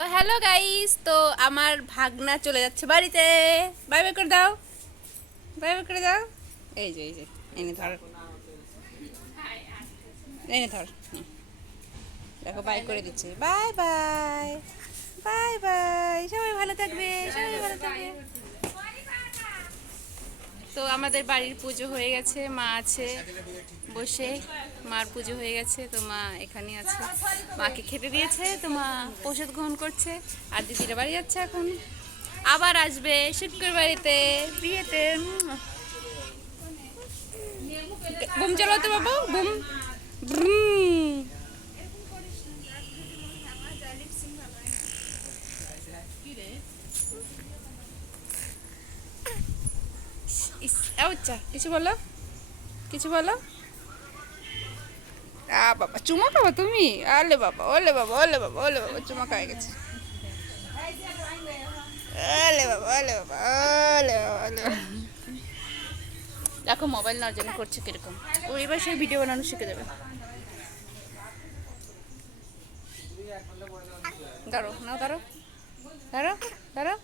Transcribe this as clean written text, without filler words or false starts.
তো hello guys, তো আমার ভাগনা চলে যাচ্ছে বাড়িতে। বাই বাই করে দাও, বাই বাই করে দাও। এই যে এনে ধর, এনে ধর। দেখো বাই করে দিচ্ছে, বাই বাই, বাই বাই। সবাই ভালো থাকবে, সবাই ভালো থাকবে। তো আমাদের বাড়ির পুজো হয়ে গেছে, মা আছে বসে, মার পুজো হয়ে গেছে। তো মা এখানে আছে, মাকে খেতে দিয়েছে, তো মা প্রসাদ গ্রহণ করছে। আর দিদিরা বাড়ি যাচ্ছে এখন, আবার আসবে শুক্র বাড়িতে বিয়েতে। বুম চালাও তো বাবু, বুম ব্রুম। আচ্ছা, কিছু বলো, কিছু বলো। বাবা চুমা খাবো তুমি? আলে বাবা, ওলে বাবা, ওলে বাবা, ওলে বাবা, চুমা খাওয়া গেছে। ওলে বাবা, ওলে বাবা, ওলে বাবা, ওলে বাবা। দেখো মোবাইল নেওয়ার জন্য করছে কিরকম। ও এবার সেই ভিডিও বানানো শিখে যাবে। দাঁড়ো না, দাঁড়ো, দাঁড়ো, দাঁড়ো।